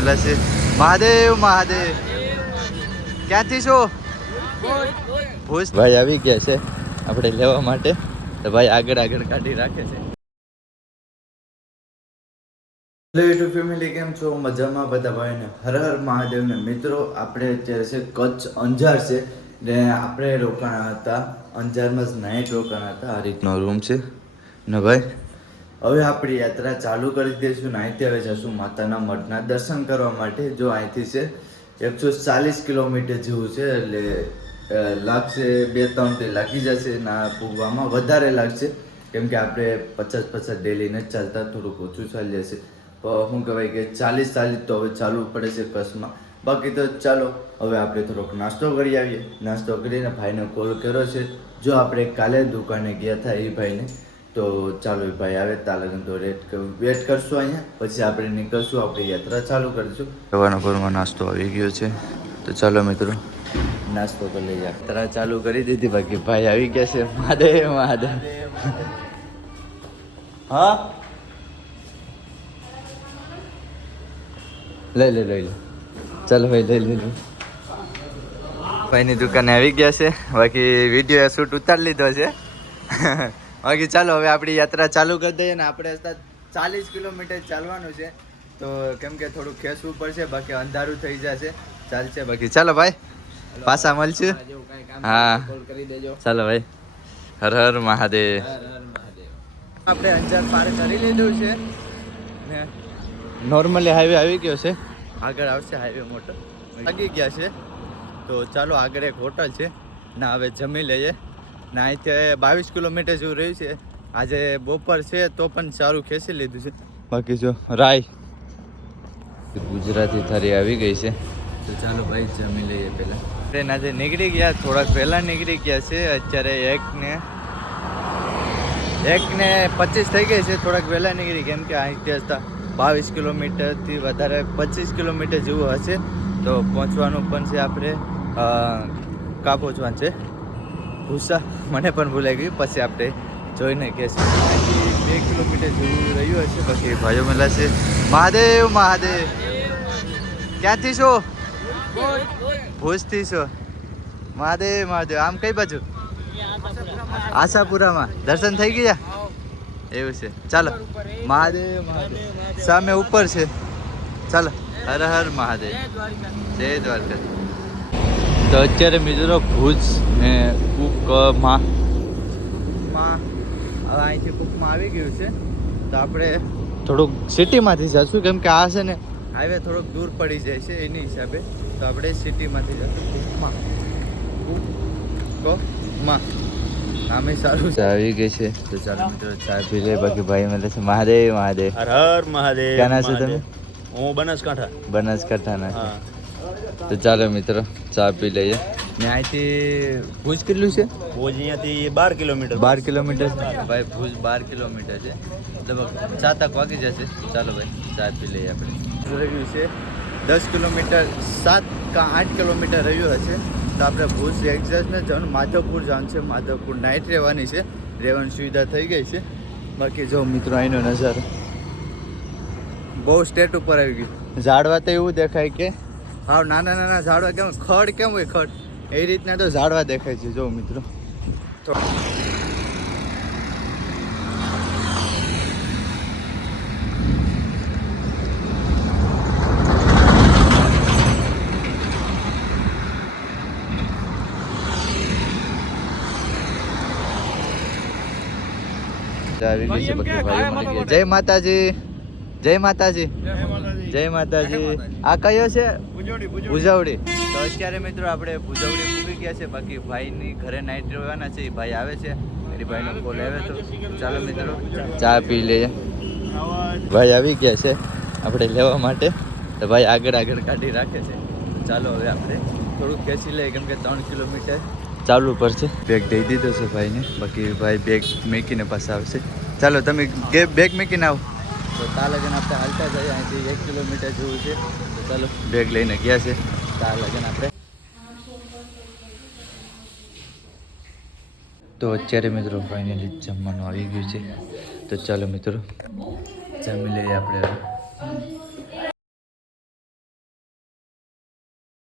મહાદેવ મહાદેવ ક્યાંથી છો? ભુજ ભાઈ આવી ગયા છે આપણે લેવા માટે, તો ભાઈ આગળ કાઢી રાખે છે. હેલો યુટ્યુબ ફેમિલી, કેમ છો? મજામાં બધા ભાઈને હર હર મહાદેવ ને મિત્રો. આપણે અત્યારે છે કચ્છ અંજાર છે ને આપણે રોકાણા હતા અંજારમાં જ નાઇટ રોકાણા હતા. આ રીતનો રૂમ છે ને ભાઈ હવે આપણી યાત્રા ચાલુ કરી દઈશું. અહીંથી હવે જશું માતાના મઠના દર્શન કરવા માટે. જો અહીંથી છે 140 કિલોમીટર જેવું છે, એટલે લાગશે 2-3 લાગી જશે ના પૂગવામાં, વધારે લાગશે કેમ કે આપણે 50 ડેલી ને ચાલતા, થોડુંક ઓછું ચાલી જશે. શું કહેવાય કે 40 તો હવે ચાલવું પડે છે કચ્છમાં. બાકી તો ચાલો હવે આપણે થોડોક નાસ્તો કરી આવીએ. નાસ્તો કરીને ભાઈને કોલ કર્યો છે, જો આપણે કાલે દુકાને ગયા હતા એ ભાઈને, તો ચાલો એ ભાઈ આવે ત્યાં લગન તો વેટ કરશું અહીંયા, પછી આપણે નીકળશું, આપણી યાત્રા ચાલુ કરીશું. સવારના પોરમાં નાસ્તો આવી ગયો છે, તો ચાલો મિત્રો નાસ્તો તો લઈ યાત્રા ચાલુ કરી દીધી. બાકી ભાઈ આવી ગયા છે. મહાદેવ મહાદેવ. હા લઈ લે ચાલો ભાઈ લઈ લે. ભાઈની દુકાને આવી ગયા છે. બાકી વિડીયો શૂટ ઉતારી લીધો છે. બાકી ચાલો હવે આપણી યાત્રા ચાલુ કરી દઈએ ને. આપણે 40 કિલોમીટર ચાલવાનું છે, તો કેમ કે થોડું ખેંચવું પડશે, બાકી અંધારું થઈ જશે. ચાલશે બાકી. ચાલો ભાઈ પાછા મળશું. હા ચાલો ભાઈ. હર હર મહાદેવ. આપણે અંજાર પાર કરી લીધું છે ને નોર્મલી હાઈવે આવી ગયો છે. આગળ આવશે હાઈવે મોટો લાગી ગયા છે, તો ચાલો આગળ એક હોટલ છે ના, હવે જમી લઈએ ના. અહીંથી 22 કિલોમીટર જેવું રહ્યું છે. આજે બપોર છે તો પણ સારું ખેંચી લીધું છે. બાકી જો રાય ગુજરાતી થાળી આવી ગઈ છે, તો ચાલો ભાઈ જમી લઈએ. પહેલાં ટ્રેન આજે નીકળી ગયા, થોડાક પહેલાં નીકળી ગયા છે. અત્યારે 1:25 થઈ ગઈ છે. થોડાક વહેલા નીકળી, કેમ કે અહીંથી હતા 22 કિલોમીટરથી વધારે 25 કિલોમીટર જેવું હશે, તો પહોંચવાનું પણ છે. આપણે કાં પહોંચવાનું છે ભૂસા, મને પણ ભૂલાઈ ગયું, પછી આપણે જોઈને કહેશું. 2 કિલોમીટર જેવું રહ્યું હશે. બાકી ભાઈઓ મળ્યા છે. મહાદેવ મહાદેવ ક્યાંથી છો? ભુજથી છો? મહાદેવ મહાદેવ. આમ કઈ બાજુ? આશાપુરામાં દર્શન થઈ ગયા? એવું છે. ચાલો મહાદેવ મહાદેવ સામે ઉપર છે. ચાલો હર હર મહાદેવ. જય દ્વારકા. તો અત્યારે મિત્રો ભુજ ને કુકમાં હવે અહીંથી કુકમાં આવી ગયું છે, તો આપણે થોડુંક સિટીમાંથી જશું, કેમ કે આ છે ને હાઈવે થોડોક દૂર પડી જાય છે, એની હિસાબે તો આપણે સિટીમાંથી જશું કુકમાં. આમે સારું આવી ગઈ છે, તો ચાલો મિત્રો ચા પી લે. બાકી ભાઈ મળે છે. મહાદેવ મહાદેવ. હર હર મહાદેવ. ક્યાંના છો તમે? હું બનાસકાંઠાના. તો ચાલો મિત્રો ચા પી લઈએ. ને અહીંથી ભુજ કેટલું છે? ભુજ અહીંયાથી 12 કિલોમીટર. 12 કિલોમીટર ભાઈ. ભુજ 12 કિલોમીટર છે, લગભગ 7 વાગી જશે. ચાલો ભાઈ ચા પી લઈએ. આપણે રહ્યું છે 10 કિલોમીટર, 7 કે 8 કિલોમીટર રહ્યું હશે, તો આપણે ભુજ એક્ઝેક્ટ ને જવાનું માધવપુર જવાનું છે. માધવપુર નાઇટ રહેવાની છે, રહેવાની સુવિધા થઈ ગઈ છે. બાકી જો મિત્રો અહીંનો નજારો બહુ સ્ટેટ ઉપર આવી ગયું. ઝાડવા તો એવું દેખાય કે હાવ નાના નાના ઝાડવા, કેમ ખડ કેમ હોય ખડ, એ રીતના તો ઝાડવા દેખાય છે. જો મિત્રો તો આવી ગઈ છે. બાકી ભાઈ મળી ગયા. જય માતાજી. જય માતાજી. જય માતાજી. આ કયો છે? ભુજવડી. તો અત્યારે મિત્રો આપણે ભુજવડી પૂરી ગયા છે. બાકી ભાઈની ઘરે નાઇટ રહેવાના છે, એ ભાઈ આવે છે, એની ભાઈનો કોલ આવ્યો તો ચાલો મિત્રો ચા પી લઈએ. ભાઈ આવી ગયા છે આપણે લેવા માટે, તો ભાઈ આગળ કાઢી રાખે છે. ચાલો હવે આપણે થોડુંક ખેંચી લઈએ, કેમ કે 3 કિલોમીટર ચાલવું પડશે. બેગ દઈ દીધો છે ભાઈને. બાકી ભાઈ બેગ મૂકીને પાછા આવશે. ચાલો તમે બેગ મૂકીને આવો, તો ત્યાં લગન આપણે હાલતા જઈએ. અહીંથી 1 કિલોમીટર જેવું છે, તો ચાલો બેગ લઈને ગયા છે ત્યાં લગન આપણે. તો અત્યારે મિત્રો ફાઇનલી જમવાનું આવી ગયું છે, તો ચાલો મિત્રો જમી લઈએ આપણે.